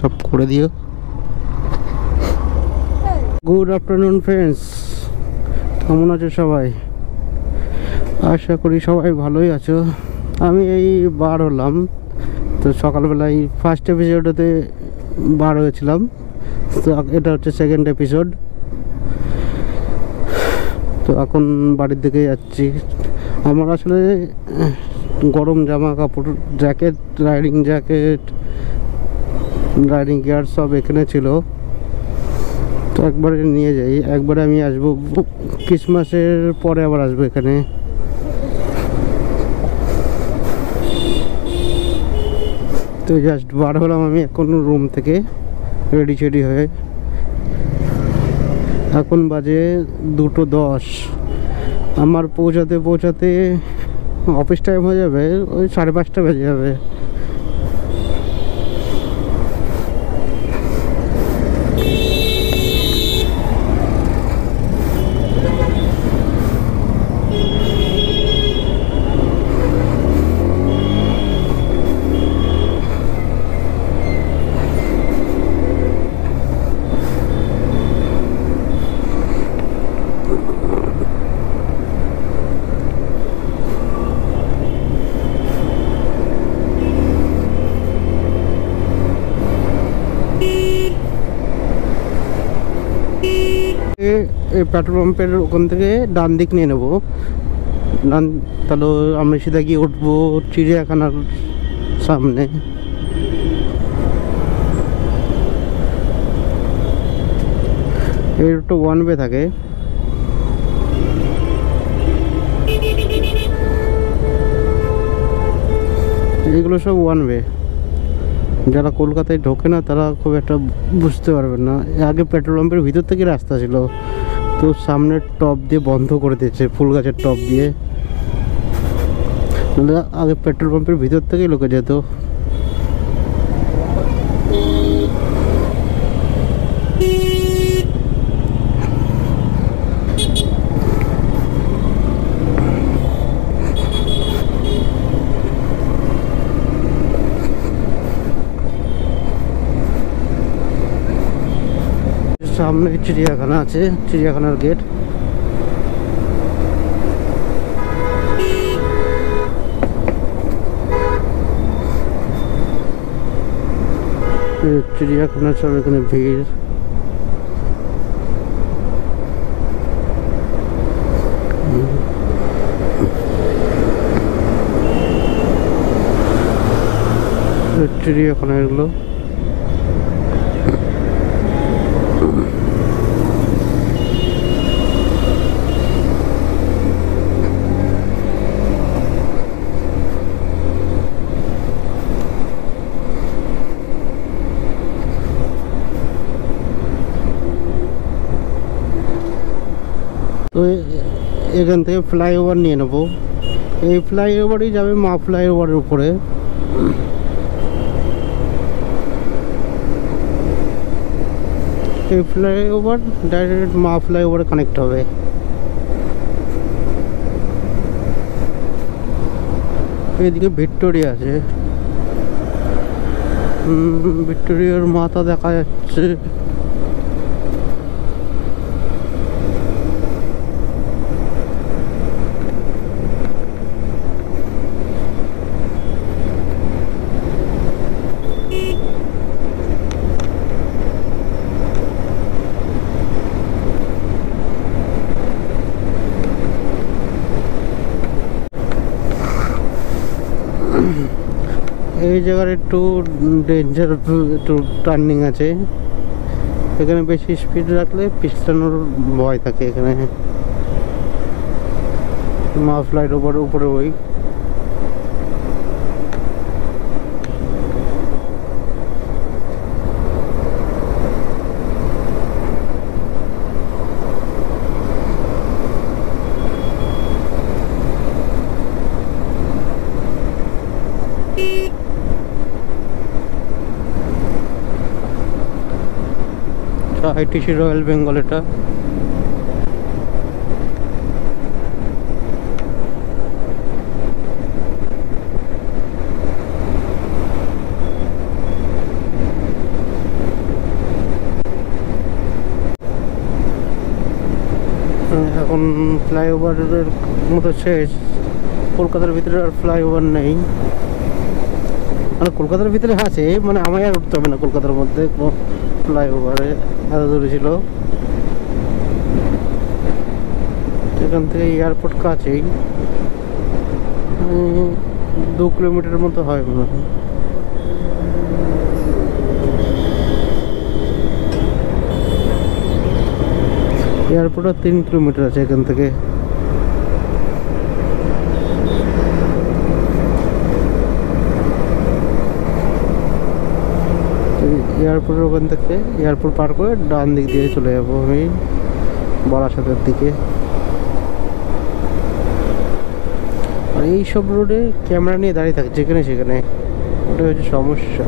সব করে দিও। গুড আফটারনুন ফ্রেন্ডস, কেমন আছো সবাই? আশা করি সবাই ভালোই আছো। আমি এই বার হলাম, তো সকালবেলায় ফার্স্ট এপিসোডেতে বার হয়েছিলাম, তো এটা হচ্ছে সেকেন্ড এপিসোড। তো এখন বাড়ির দিকে যাচ্ছি। আমার আসলে গরম জামা কাপড়, জ্যাকেট, রাইডিং গিয়ার সব এখানে ছিল, তো একবারে নিয়ে যাই। একবারে আমি আসবো ক্রিসমাসের পরে, আবার আসবো এখানে। তো জাস্ট বার হলাম আমি এখন রুম থেকে, রেডি হয়ে। এখন বাজে 2:10। আমার পৌঁছাতে অফিস টাইম হয়ে যাবে ওই 5:30 বেজে যাবে। এই পেট্রোল পাম্পের ওখান থেকে ডান দিক নিয়ে নেবো, তাহলে আমরা সিধা গিয়ে উঠবো চিড়িয়াখানার সামনে। এর তো ওয়ান ওয়ে থাকে। এগুলো সব ওয়ান ওয়ে, যারা কলকাতায় ঢোকে না তারা খুব একটা বুঝতে পারবে না। আগে পেট্রোল পাম্পের ভিতর থেকে রাস্তা ছিল, তো সামনের টপ দিয়ে বন্ধ করে দিয়েছে, ফুল গাছের টপ দিয়ে। আগে পেট্রোল পাম্পের ভিতর থেকেই লোকে যেত। সামনে চিড়িয়াখানা আছে, চিড়িয়াখানার গেট। চিড়িয়াখানার সব এখানে ভিড়। চিড়িয়াখানা এগুলো। তো এখান থেকে ফ্লাইওভার নিয়ে নেবো। এই ফ্লাইওভারই যাবে মা ফ্লাইওভারের উপরে। এই ফ্লাইওভার ডাইরেক্ট মা ফ্লাইওভারে কানেক্ট হবে। এদিকে ভিক্টোরিয়া আছে, ভিক্টোরিয়ার মাথা দেখা যাচ্ছে। এই জায়গার একটু ডেঞ্জার, একটু টার্নিং আছে। এখানে বেশি স্পিড রাখলে পিছলানোর ভয় থাকে। এখানে মা ফ্লাইট উপরে ওই আইটিসি রয়্যাল বেঙ্গল। এটা এখন ফ্লাইওভারের মতো শেষ, কলকাতার ভিতরে আর ফ্লাইওভার নেই। মানে কলকাতার ভিতরে আছে, মানে আমায় আর উঠতে হবে না কলকাতার মধ্যে কোনো ফ্লাইওভারে, এত দূরে ছিল। এখান থেকে এয়ারপোর্ট কাছেই, 2 কিলোমিটার মতো হয় মনে হয়। এয়ারপোর্ট 3 কিলোমিটার আছে এখান থেকে। এয়ারপোর্টের ওখান থেকে এয়ারপোর্ট পার করে ডান দিক দিয়ে চলে যাবো আমি বারাসাতের দিকে। আর এইসব রোডে ক্যামেরা নিয়ে দাঁড়িয়ে থাকে যেখানে সেখানে, ওটাই হচ্ছে সমস্যা।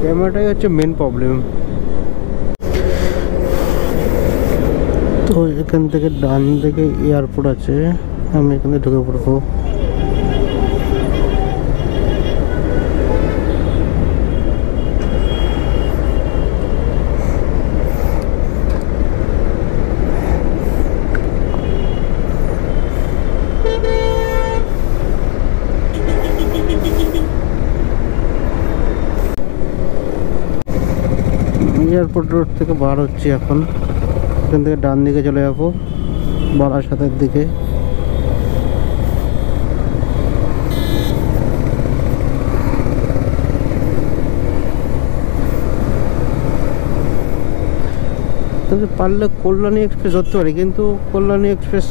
ক্যামেরাটাই হচ্ছে মেন প্রবলেম। তো এখান থেকে ডান দিকে এয়ারপোর্ট আছে, আমি এখানে ঢুকে পড়বো। এয়ারপোর্ট রোড থেকে বার হচ্ছি এখন। এখান থেকে ডান দিকে চলে যাবো বারাসাতের দিকে। পারলে কল্যাণী এক্সপ্রেস ধরতে পারি, কিন্তু কল্যাণী এক্সপ্রেস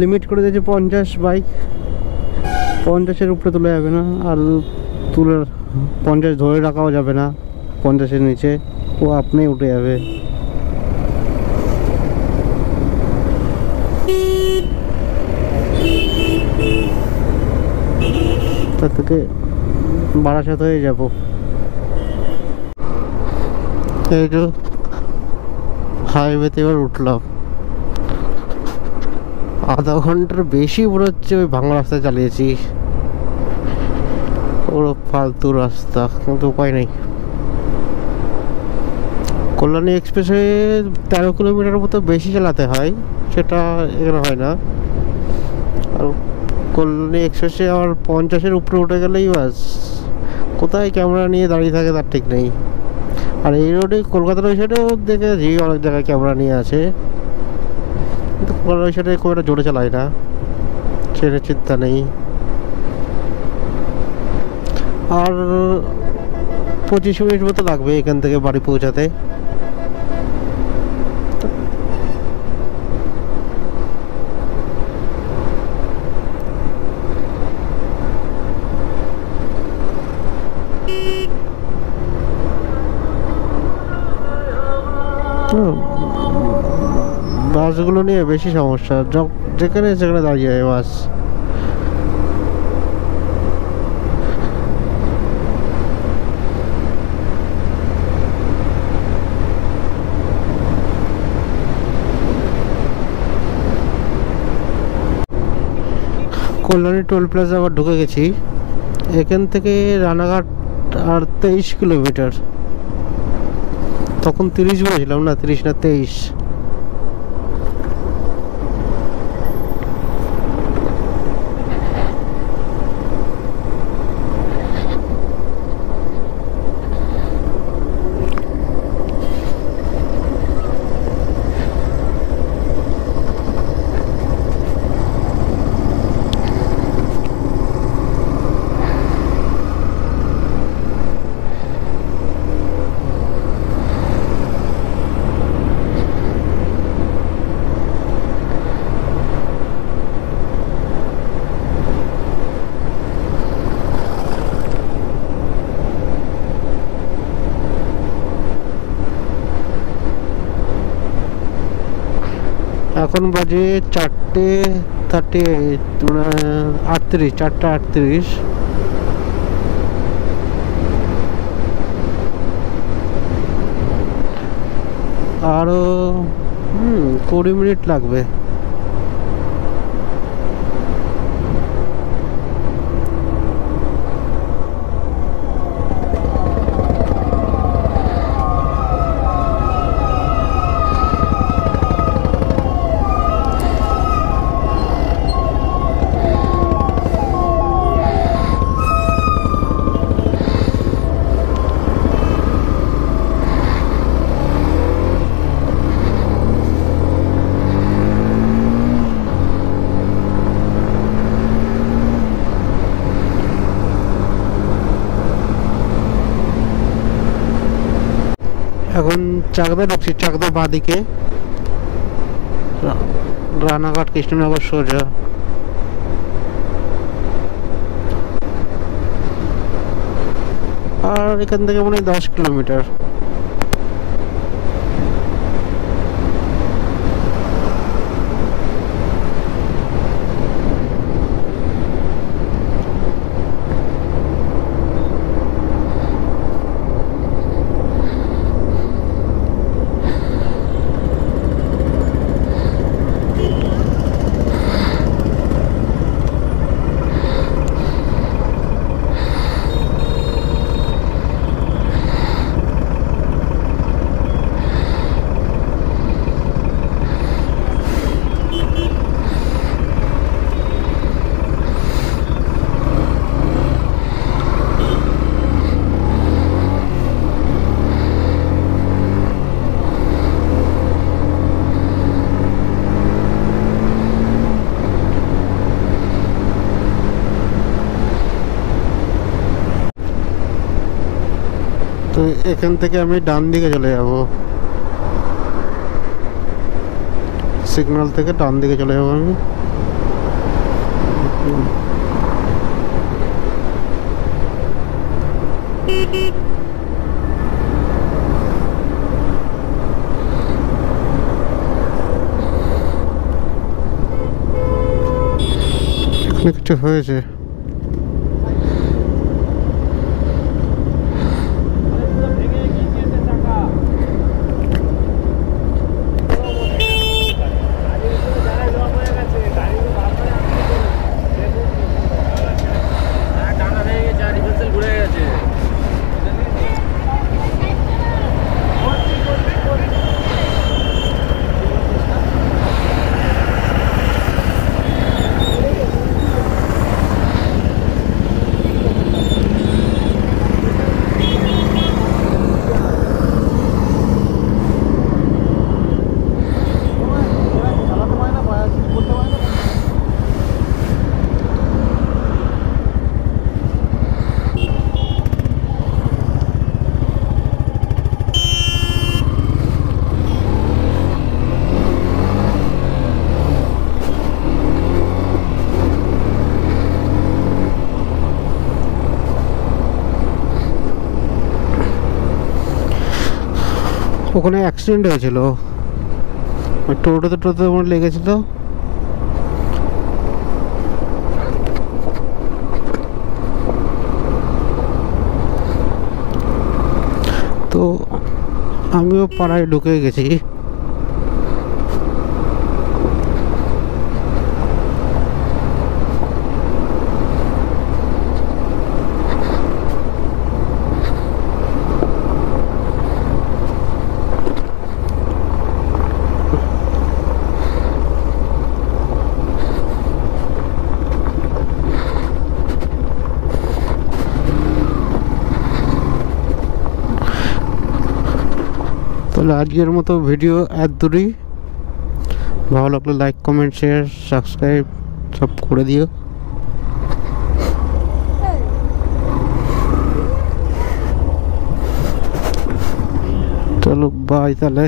লিমিট করে দিয়েছে 50 বাইক, 50-এর উপরে তোলা যাবে না। আর তুলে 50 ধরে রাখাও যাবে না, 50-এর নিচে ও আপনি উঠে যাবে। তার থেকে বারাসাত হয়ে যাব। এই তো হাইওয়েতে এবার উঠলাম, আধা ঘন্টার বেশি মনে হচ্ছে ওই ভাঙা রাস্তায় চালিয়েছি। পুরো ফালতু রাস্তা, কিন্তু উপায় নেই। কল্যাণী এক্সপ্রেসে 13 কিলোমিটার মতো বেশি চালাতে হয়, সেটা এখানে হয় না। আর কল্যাণী এক্সপ্রেসে আবার 50-এর উপরে উঠে গেলেই বাস, কোথায় ক্যামেরা নিয়ে দাঁড়িয়ে থাকে তার ঠিক নেই। আর এই রোডে কলকাতার ওই সাইডেও দেখেছি অনেক জায়গায় ক্যামেরা নিয়ে আছে, কিন্তু কলকাতার ওই সাইডে খুব একটা জোরে চালায় না, সেটা চিন্তা নেই। আর 25 মিনিট মতো লাগবে এখান থেকে বাড়ি পৌঁছাতে। বাসগুলো নিয়ে বেশি সমস্যা, যেখানে সেখানে দাঁড়িয়ে যায় বাস। কল্যাণী টোল প্লাজা আবার ঢুকে গেছি। এখান থেকে রানাঘাট আর 23 কিলোমিটার। তখন 30 বলেছিলাম না, 30 না 23। এখন বাজে 4:38, 4:38। আরো 20 মিনিট লাগবে। এখন চাকদা ঢুকছি, চাকদা বাঁদিকে, রানাঘাট কৃষ্ণনগর সোজা। আর এখান থেকে মনে হয় 10 কিলোমিটার। তো এখান থেকে আমি ডান দিকে চলে যাব, সিগন্যাল থেকে ডান দিকে চলে যাব আমি। এখানে কিছু হয়েছে। ওখানে অ্যাক্সিডেন্ট হয়েছিল, টোটোতে আমার লেগেছিল। তো আমিও পাড়ায় ঢুকে গেছি। তাহলে আজকের মতো ভিডিও এত দূরই। ভালো লাগলে লাইক, কমেন্ট, শেয়ার, সাবস্ক্রাইব সব করে দিও। চলো বাই তাহলে।